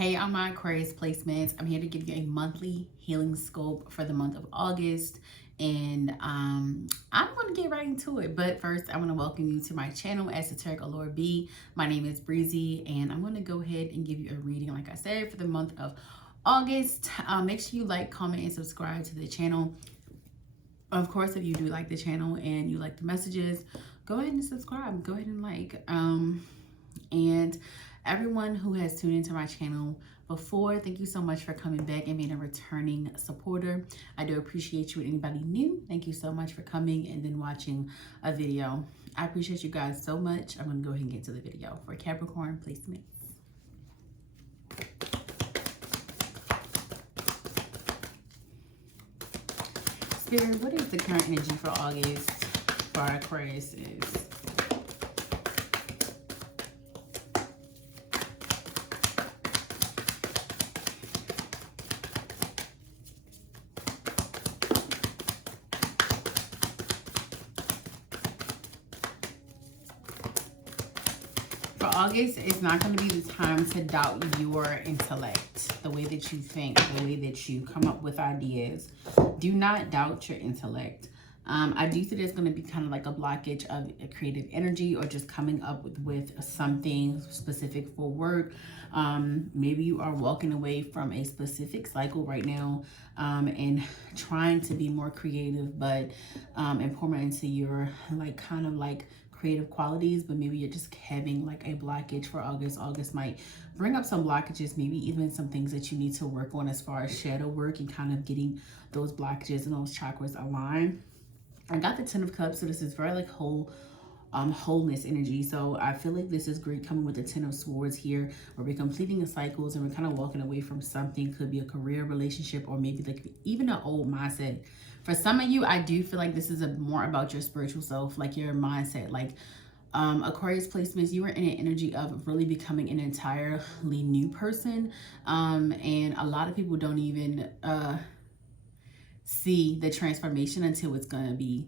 Hey, I'm my Aquarius placements. I'm here to give you a monthly healing scope for the month of August. And I'm going to get right into it. But first, I want to welcome you to my channel, Esoteric Allure B. My name is Breezy, and I'm going to go ahead and give you a reading, like I said, for the month of August. Make sure you like, comment, and subscribe to the channel. Of course, if you do like the channel and you like the messages, go ahead and subscribe. Go ahead and like. And everyone who has tuned into my channel before, thank you so much for coming back and being a returning supporter. I do appreciate you. Anybody new, thank you so much for coming and then watching a video. I appreciate you guys so much. I'm going to go ahead and get to the video for Capricorn placements. Spirit, what is the current energy for August for Aquarius is? For August, it's not going to be the time to doubt your intellect, the way that you think, the way that you come up with ideas. Do not doubt your intellect. I do think there's going to be kind of like a blockage of a creative energy or just coming up with something specific for work. Maybe you are walking away from a specific cycle right now and trying to be more creative, but and pour more into your kind of creative qualities, but maybe you're just having like a blockage for August. August might bring up some blockages, maybe even some things that you need to work on as far as shadow work and kind of getting those blockages and those chakras aligned. I got the 10 of Cups, so this is very like wholeness energy. So I feel like this is great coming with the 10 of Swords here, where we're completing the cycles and we're kind of walking away from something. Could be a career, relationship, or maybe like even an old mindset. For some of you, I do feel like this is more about your spiritual self, like your mindset. Like Aquarius placements, you are in an energy of really becoming an entirely new person. And a lot of people don't even see the transformation until it's going to be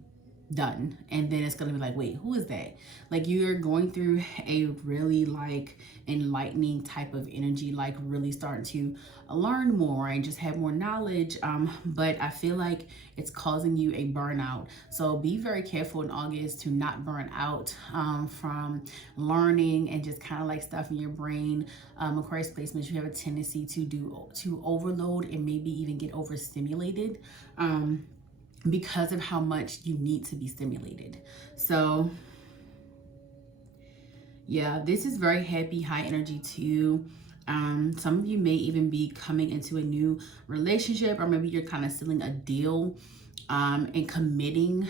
done, and then it's gonna be like, wait, who is that? Like, you're going through a really like enlightening type of energy, like really starting to learn more and just have more knowledge, but I feel like it's causing you a burnout. So be very careful in August to not burn out from learning and just kind of like stuff in your brain. Aquarius placements, you have a tendency to overload and maybe even get overstimulated because of how much you need to be stimulated. So yeah, this is very happy, high energy too. Some of you may even be coming into a new relationship, or maybe you're kind of sealing a deal and committing.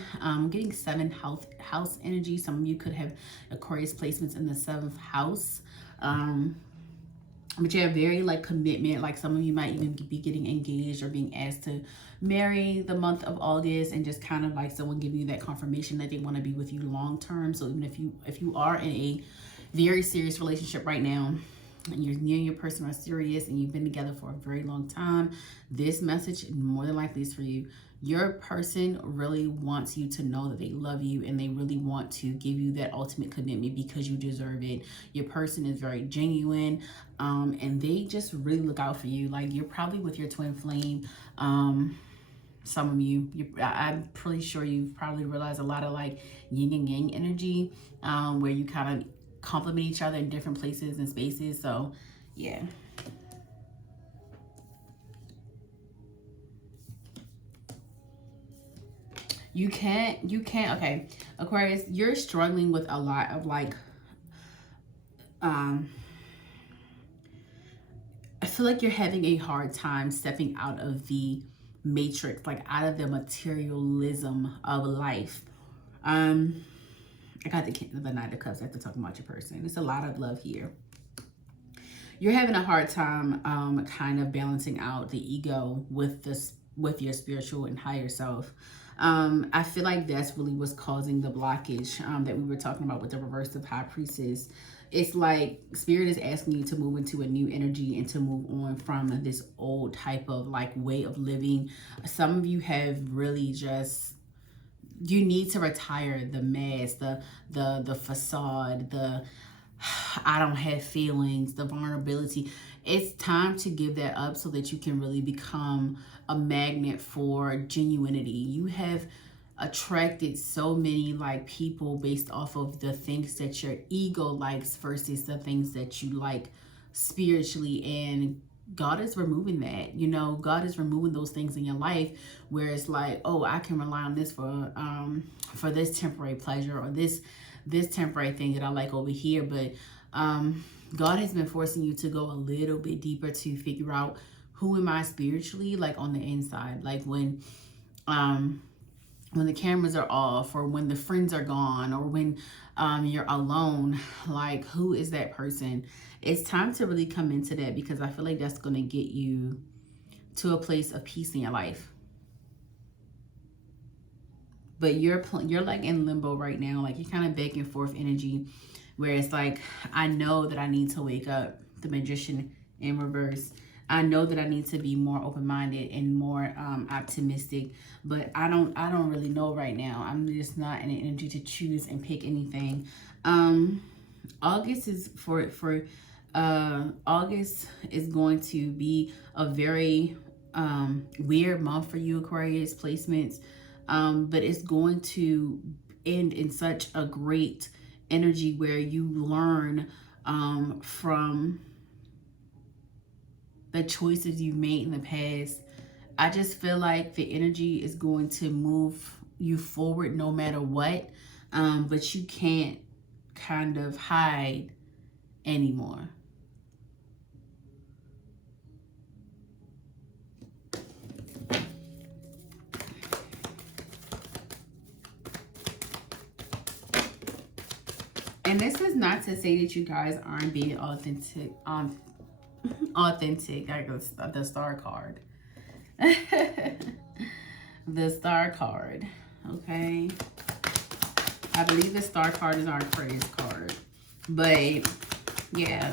Getting 7th house energy. Some of you could have Aquarius placements in the 7th house. But you have very like commitment, like some of you might even be getting engaged or being asked to marry the month of August, and just kind of like someone giving you that confirmation that they want to be with you long term. So even if you are in a very serious relationship right now, and you and your person are serious and you've been together for a very long time, this message more than likely is for you. Your person really wants you to know that they love you, and they really want to give you that ultimate commitment because you deserve it. Your person is very genuine, and they just really look out for you. Like, you're probably with your twin flame. Some of you, I'm pretty sure you've probably realized a lot of like yin and yang energy, where you kind of complement each other in different places and spaces. So yeah. You can't, okay, Aquarius, you're struggling with a lot of like, I feel like you're having a hard time stepping out of the matrix, like out of the materialism of life. I got the Knight of Cups after talking about your person. It's a lot of love here. You're having a hard time kind of balancing out the ego with your spiritual and higher self. I feel like that's really what's causing the blockage that we were talking about with the reverse of High Priestess. It's like Spirit is asking you to move into a new energy and to move on from this old type of like way of living. Some of you have really just, you need to retire the mask, the facade, I don't have feelings, the vulnerability. It's time to give that up so that you can really become a magnet for genuinity. You have attracted so many like people based off of the things that your ego likes versus the things that you like spiritually, and God is removing that. You know, God is removing those things in your life where it's like, oh, I can rely on this for this temporary pleasure, or this temporary thing that I like over here. But God has been forcing you to go a little bit deeper to figure out, who am I spiritually, like on the inside. Like when the cameras are off, or when the friends are gone, or when you're alone, like who is that person? It's time to really come into that, because I feel like that's going to get you to a place of peace in your life. But you're like in limbo right now. Like you're kind of back and forth energy, where it's like, I know that I need to wake up, the Magician in reverse. I know that I need to be more open-minded and more optimistic, but I don't really know right now. I'm just not in the energy to choose and pick anything. August is August is going to be a very weird month for you, Aquarius placements, but it's going to end in such a great energy where you learn from the choices you've made in the past. I just feel like the energy is going to move you forward no matter what, but you can't kind of hide anymore. And this is not to say that you guys aren't being authentic. Authentic. I guess the star card. The star card. Okay. I believe the star card is our Aquarius card. But yeah.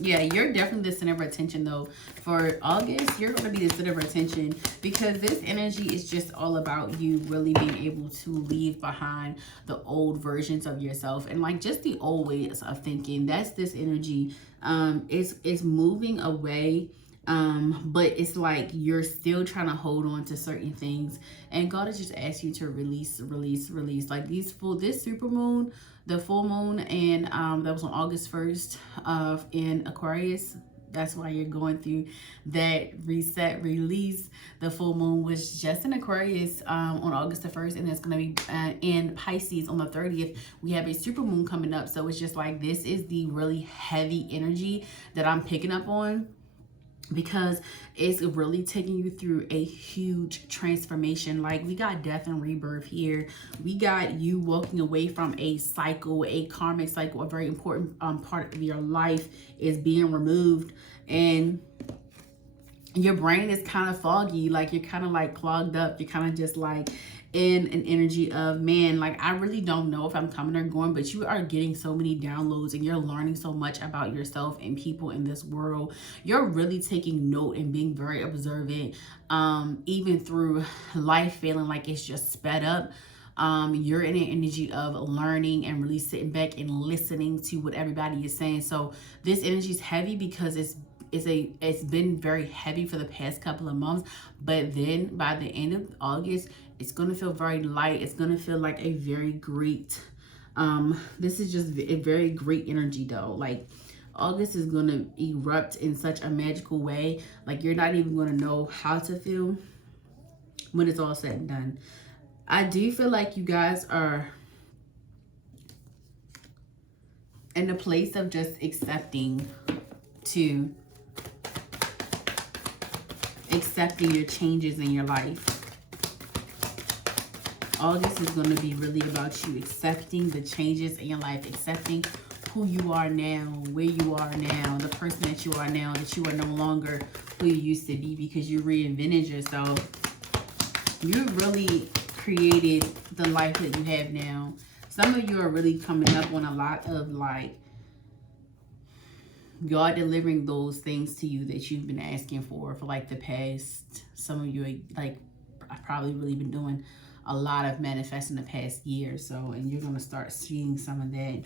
Yeah, you're definitely the center of attention though. For August, you're going to be the center of attention, because this energy is just all about you really being able to leave behind the old versions of yourself and like just the old ways of thinking. That's this energy. It's moving away. But it's like you're still trying to hold on to certain things, and God has just asked you to release. Like this super moon, the full moon, and that was on August 1st in Aquarius. That's why you're going through that reset, release. The full moon was just in Aquarius on August the 1st, and it's going to be in Pisces on the 30th. We have a super moon coming up, so it's just like this is the really heavy energy that I'm picking up on, because it's really taking you through a huge transformation. Like we got death and rebirth here. We got you walking away from a cycle, a karmic cycle. A very important part of your life is being removed, and your brain is kind of foggy. Like you're kind of like clogged up. You're kind of just like in an energy of, man, like I really don't know if I'm coming or going, but you are getting so many downloads and you're learning so much about yourself and people in this world. You're really taking note and being very observant, even through life feeling like it's just sped up. You're in an energy of learning and really sitting back and listening to what everybody is saying. So this energy is heavy because it's been very heavy for the past couple of months, but then by the end of August, it's going to feel very light. It's going to feel like a very great, this is just a very great energy though. Like August is going to erupt in such a magical way. Like you're not even going to know how to feel when it's all said and done. I do feel like you guys are in a place of just accepting your changes in your life. August is going to be really about you accepting the changes in your life, accepting who you are now, where you are now, the person that you are now, that you are no longer who you used to be because you reinvented yourself. You really created the life that you have now. Some of you are really coming up on a lot of like God delivering those things to you that you've been asking for like the past. Some of you are like, I've probably really been doing a lot of manifesting the past year or so, and you're going to start seeing some of that.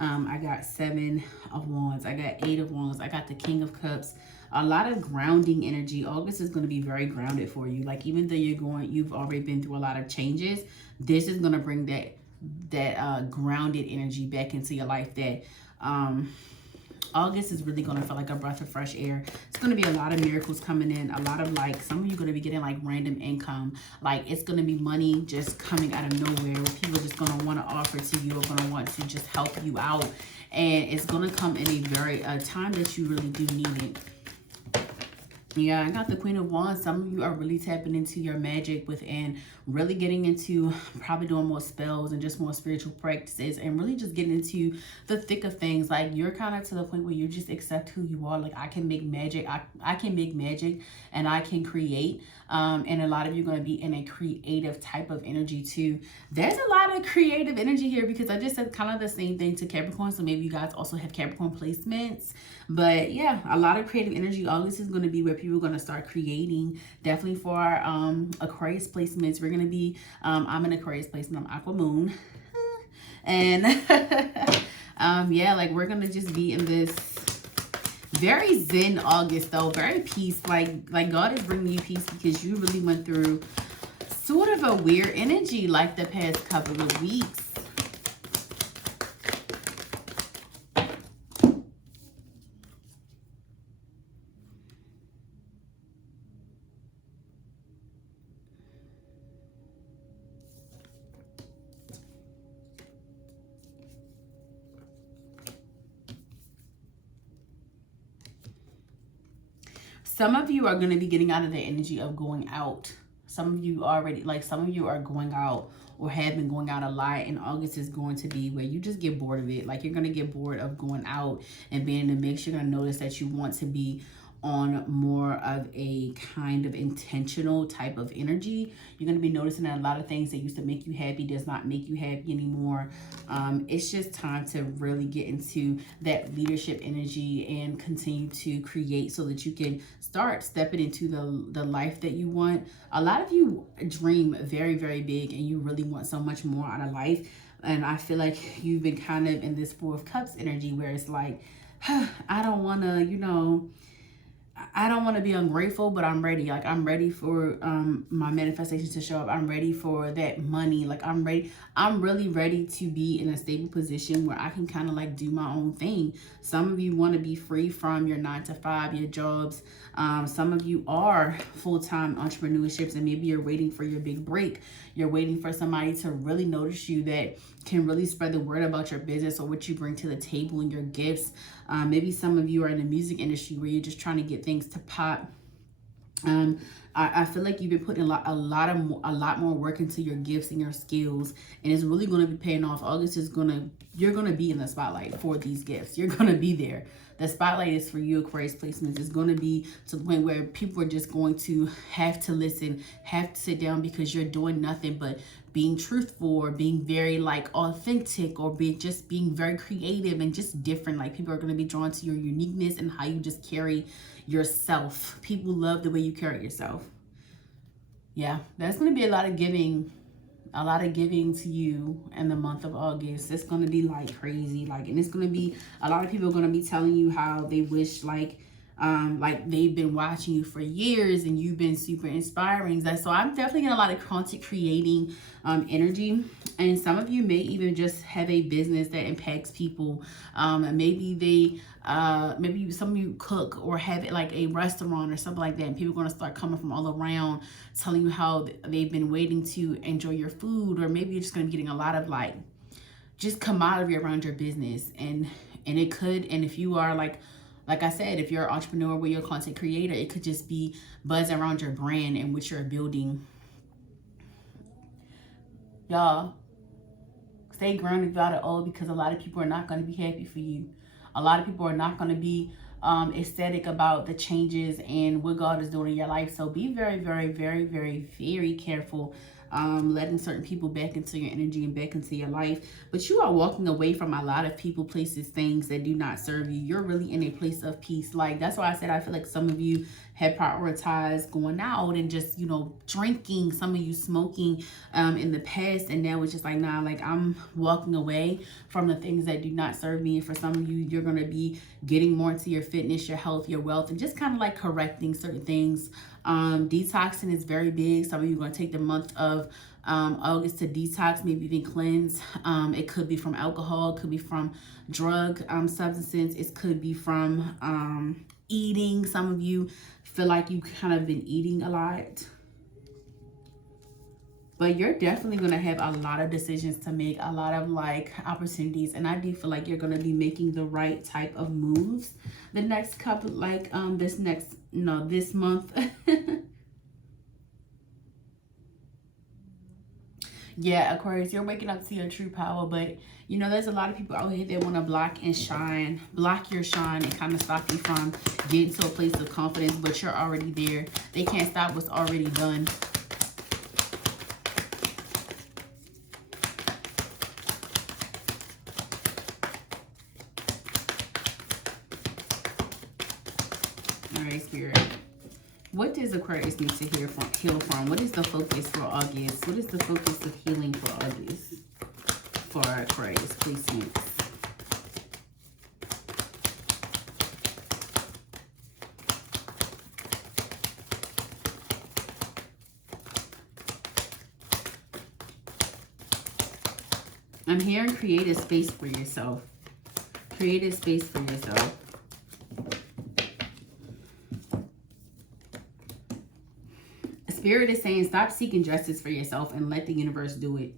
I got 7 of Wands. I got 8 of Wands. I got the King of Cups. A lot of grounding energy. August is going to be very grounded for you. Like, even though you've already been through a lot of changes, this is going to bring that grounded energy back into your life. That August is really going to feel like a breath of fresh air. It's going to be a lot of miracles coming in. A lot of, like, some of you are going to be getting like random income. Like, it's going to be money just coming out of nowhere, where people are just going to want to offer to you, or going to want to just help you out. And it's going to come in a time that you really do need it. Yeah, I got the Queen of Wands. Some of you are really tapping into your magic within, really getting into probably doing more spells and just more spiritual practices, and really just getting into the thick of things. Like, you're kind of to the point where you just accept who you are. Like, I can make magic. I can make magic, and I can create. And a lot of you are going to be in a creative type of energy too. There's a lot of creative energy here, because I just said kind of the same thing to Capricorn. So maybe you guys also have Capricorn placements. But yeah, a lot of creative energy. August is going to be where people are going to start creating. Definitely for our Aquarius placements, we're going to be, I'm an Aquarius placement, I'm Aqua Moon. And yeah, like, we're going to just be in this very zen August, though. Very peace. Like God is bringing you peace, because you really went through sort of a weird energy like the past couple of weeks. Some of you are going to be getting out of the energy of going out. Some of you already, like, some of you are going out or have been going out a lot, and August is going to be where you just get bored of it. Like, you're going to get bored of going out and being in the mix. You're going to notice that you want to be on more of a kind of intentional type of energy. You're going to be noticing that a lot of things that used to make you happy does not make you happy anymore. It's just time to really get into that leadership energy and continue to create, so that you can start stepping into the life that you want. A lot of you dream very, very big, and you really want so much more out of life. And I feel like you've been kind of in this 4 of Cups energy, where it's like, I don't want to, you know, I don't want to be ungrateful, but I'm ready. Like, I'm ready for my manifestations to show up. I'm ready for that money. Like, I'm ready. I'm really ready to be in a stable position where I can kind of like do my own thing. Some of you want to be free from your 9-to-5, your jobs. Some of you are full-time entrepreneurships, and maybe you're waiting for your big break. You're waiting for somebody to really notice you, that can really spread the word about your business or what you bring to the table and your gifts. Maybe some of you are in the music industry, where you're just trying to get things to pop. I feel like you've been putting a lot more work into your gifts and your skills, and it's really going to be paying off. August is you're going to be in the spotlight for these gifts. You're going to be there. The spotlight is for you, Aquarius placements. It's going to be to the point where people are just going to have to listen, have to sit down, because you're doing nothing but being truthful, or being very like authentic, or just being very creative and just different. Like, people are going to be drawn to your uniqueness and how you just carry yourself. People love the way you carry yourself. Yeah, that's going to be a lot of giving to you in the month of August. It's going to be like crazy. Like, and it's going to be, a lot of people are going to be telling you how they wish like they've been watching you for years, and you've been super inspiring. So I'm definitely getting a lot of content creating energy. And some of you may even just have a business that impacts people. Maybe some of you cook, or have it like a restaurant or something like that, and people are going to start coming from all around telling you how they've been waiting to enjoy your food. Or maybe you're just going to be getting a lot of like just camaraderie around your business. And it could, and if you are like I said, if you're an entrepreneur or you're a content creator, it could just be buzz around your brand and what you're building. Y'all, stay grounded without it all, because a lot of people are not going to be happy for you. A lot of people are not going to be ecstatic about the changes and what God is doing in your life. So be very, very, very, very, very careful letting certain people back into your energy and back into your life. But you are walking away from a lot of people, places, things that do not serve you. You're really in a place of peace. Like, that's why I said I feel like some of you have prioritized going out and just, you know, drinking. Some of you smoking in the past, and now it's just like, nah, like I'm walking away from the things that do not serve me. And for some of you, you're going to be getting more into your fitness, your health, your wealth, and just kind of like correcting certain things. Detoxing is very big. Some of you are going to take the month of August to detox, maybe even cleanse. It could be from alcohol, it could be from drug substances, it could be from eating. Some of you feel like you kind of been eating a lot. But you're definitely going to have a lot of decisions to make, a lot of like opportunities. And I do feel like you're going to be making the right type of moves the next couple, like this month. Yeah, Aquarius, you're waking up to your true power. But, you know, there's a lot of people out here that want to block your shine and kind of stop you from getting to a place of confidence. But you're already there. They can't stop what's already done. All right, Spirit. What does Aquarius need to heal from? What is the focus for August? What is the focus of healing for August? For Aquarius, please. I'm hearing create a space for yourself. Create a space for yourself. Spirit is saying stop seeking justice for yourself and let the universe do it.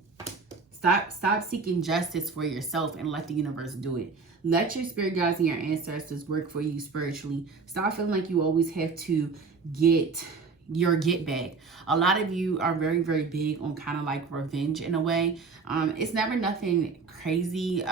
Stop seeking justice for yourself and let the universe do it. Let your spirit guides and your ancestors work for you spiritually. Stop feeling like you always have to get your get back. A lot of you are very, very big on kind of like revenge in a way. It's never nothing crazy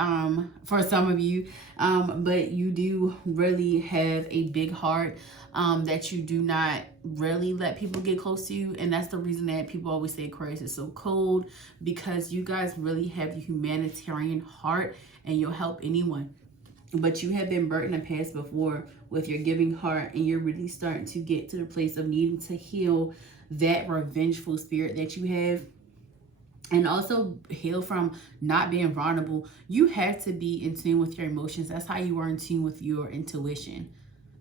for some of you, but you do really have a big heart that you do not really let people get close to you. And that's the reason that people always say Aquarius is so cold, because you guys really have the humanitarian heart and you'll help anyone. But you have been burnt in the past before with your giving heart, and you're really starting to get to the place of needing to heal that revengeful spirit that you have. And also heal from not being vulnerable. You have to be in tune with your emotions. That's how you are in tune with your intuition.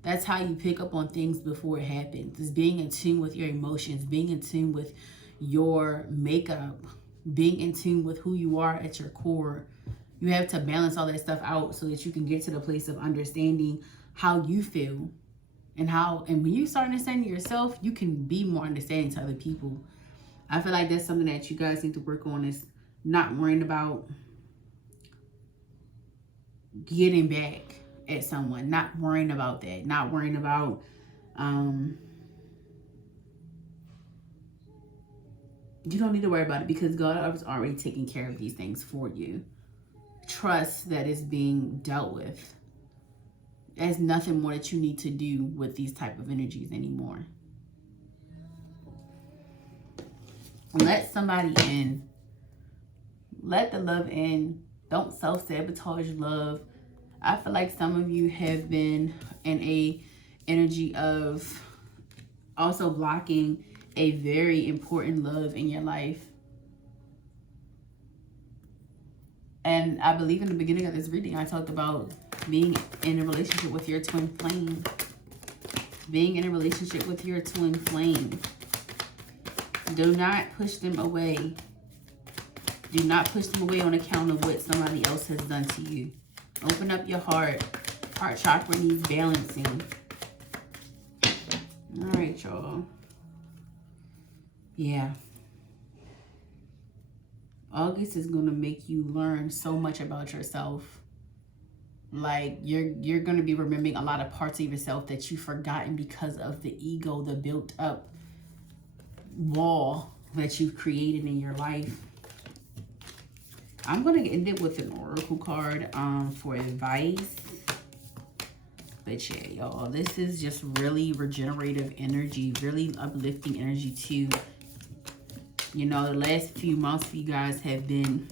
That's how you pick up on things before it happens. Is being in tune with your emotions, being in tune with your makeup, being in tune with who you are at your core. You have to balance all that stuff out so that you can get to the place of understanding how you feel and when you start understanding yourself, you can be more understanding to other people. I feel like that's something that you guys need to work on, is not worrying about getting back at someone, not worrying about that, not worrying about you don't need to worry about it, because God is already taking care of these things for you. Trust that it's being dealt with. There's nothing more that you need to do with these type of energies anymore. Let somebody in. Let the love in. Don't self-sabotage love. I feel like some of you have been in a energy of also blocking a very important love in your life. And I believe in the beginning of this reading, I talked about being in a relationship with your twin flame. Being in a relationship with your twin flame. Do not push them away. Do not push them away on account of what somebody else has done to you. Open up your heart. Heart chakra needs balancing. All right, y'all. Yeah. August is going to make you learn so much about yourself. Like, you're going to be remembering a lot of parts of yourself that you've forgotten because of the ego, the built up wall that you've created in your life. I'm going to end it with an oracle card for advice. But yeah, y'all, this is just really regenerative energy, really uplifting energy to You know, the last few months for you guys have been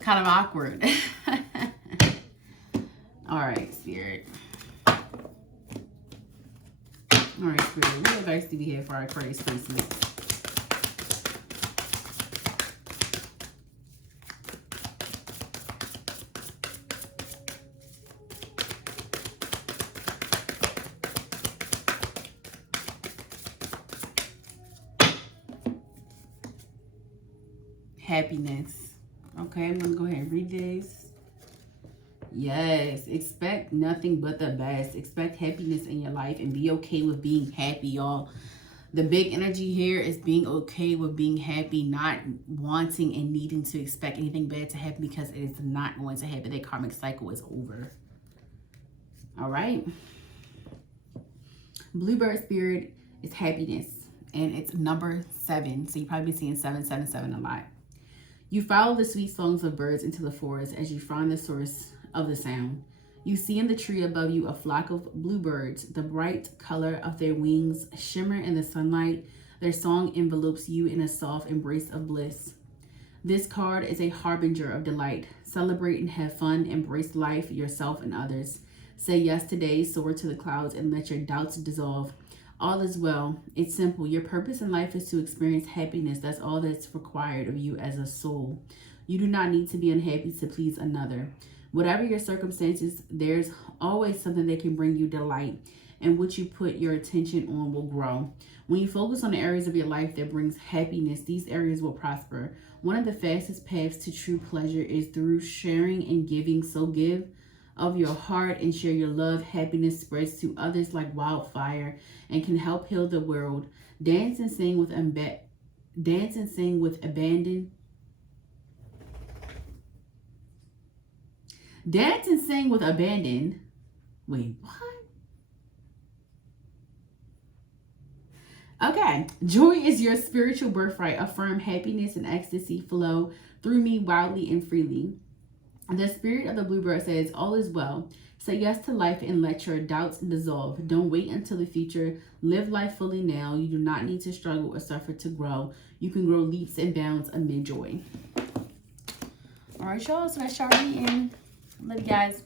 kind of awkward. All right, Spirit. All right, Spirit. What advice do we have for our Aquarius placements? Happiness. Okay, I'm going to go ahead and read this. Yes, expect nothing but the best. Expect happiness in your life and be okay with being happy, y'all. The big energy here is being okay with being happy, not wanting and needing to expect anything bad to happen, because it is not going to happen. That karmic cycle is over. All right. Bluebird Spirit is happiness, and it's number 7. So you've probably been seeing 777 a lot. You follow the sweet songs of birds into the forest as you find the source of the sound. You see in the tree above you a flock of bluebirds. The bright color of their wings shimmer in the sunlight. Their song envelopes you in a soft embrace of bliss. This card is a harbinger of delight. Celebrate and have fun. Embrace life, yourself, and others. Say yes today, soar to the clouds, and let your doubts dissolve. All is well. It's simple. Your purpose in life is to experience happiness. That's all that's required of you as a soul. You do not need to be unhappy to please another. Whatever your circumstances, there's always something that can bring you delight, and what you put your attention on will grow. When you focus on the areas of your life that brings happiness, these areas will prosper. One of the fastest paths to true pleasure is through sharing and giving. So give of your heart and share your love. Happiness spreads to others like wildfire and can help heal the world. Dance and sing with abandon. Dance and sing with abandon. Wait, what? Okay. Joy is your spiritual birthright. Affirm happiness and ecstasy flow through me wildly and freely. The spirit of the bluebird says, all is well. Say yes to life and let your doubts dissolve. Don't wait until the future. Live life fully now. You do not need to struggle or suffer to grow. You can grow leaps and bounds amid joy. All right, y'all. So that's y'all reading. Love you guys.